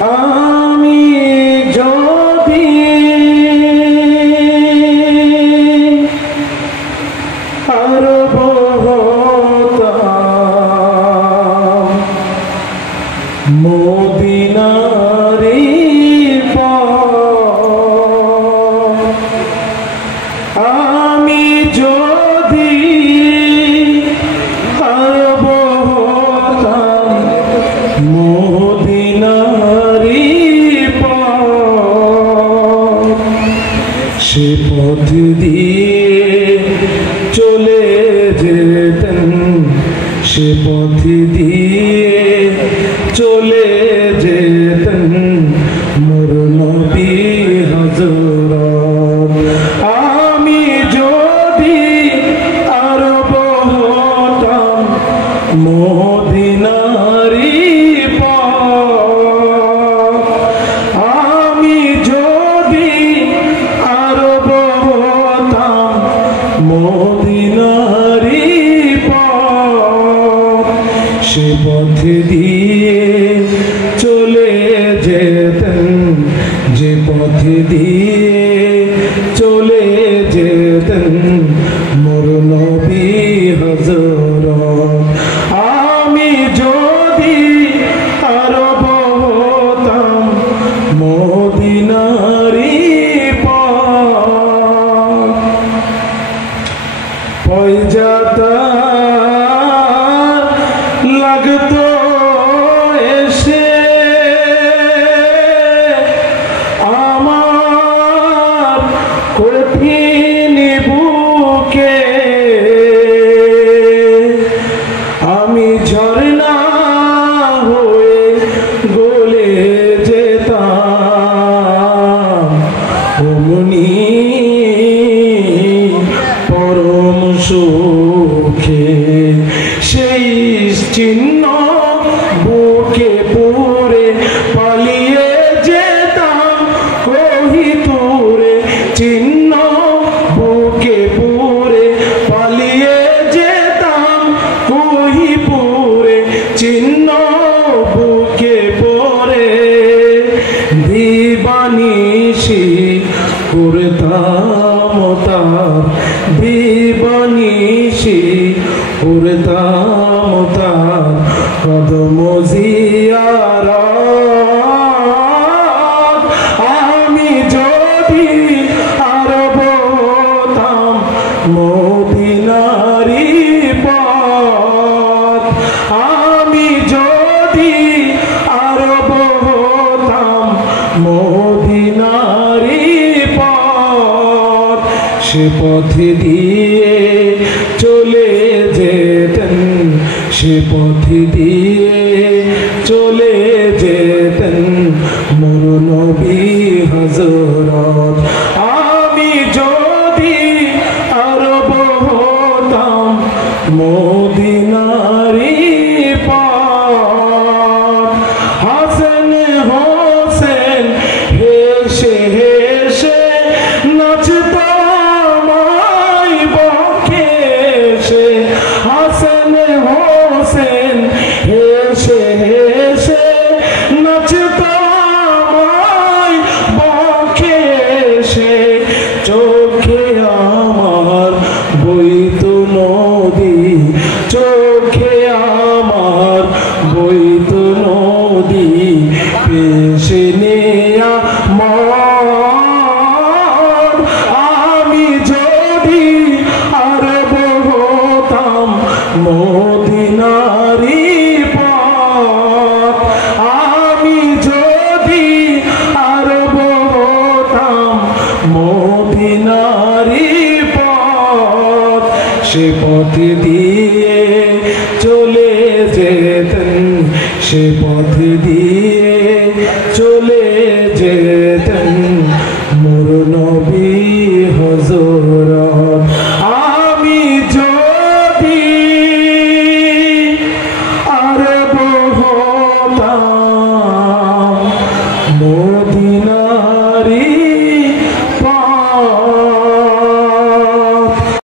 আমি যদি আরব হতাম মদিনারি আমি যদি আরব হতাম মদিনারি সে পথ দিয়ে চলে যেতেন সে পথ দিয়ে চলে যেতেন মোর নবী হযরত আমি যদি আরব হতাম মদিনারি আমি যদি আরব হতাম মদিনারি সে পথ দিয়ে চলে যেতেন যে পথ দিয়ে চলে যেতেন মোর নবী হযরত আমি যদি আরব হতাম মদিনারি পয়জাতা লাগতো এসে আমার কঠিন বুকে আমি ঝরনা হয়ে গলে যেতাম অমনি পরম সুখে সেই চিহ্ন বুকে পুরে পালিয়ে যেতাম কোহিতুরে চিহ্ন বুকে পুরে পালিয়ে যেতাম কোহিপুরে চিহ্ন বুকে পরে দিবানিশি করতাম তার দিবানিশি করতাম তার কদম জিয়ারত আমি যদি আরব হতাম মদিনারি পথ আমি যদি আরব হতাম মদিনারি পথ সে পথ দিয়ে চলে যেতেন সে পথ দিয়ে চলে যেতেন মোর নবী হযরত আমি যদি আরব হতাম মদিনারি পথ হাসান হোসেন হেসে হেসে নাচতাম বকে সে হাসান হোসেন হেসে হেসে নাচতাম বকে সে চোখে আমার বইত নদী চোখে আমার বইত নদী পেশে নেয়া আমি যদি আরব হতাম মদিনারি পথ আমি যদি আরব হতাম মদিনারি পথ সে পথ দিয়ে চলে যেতেন সে পথ দিয়ে চলে যেতেন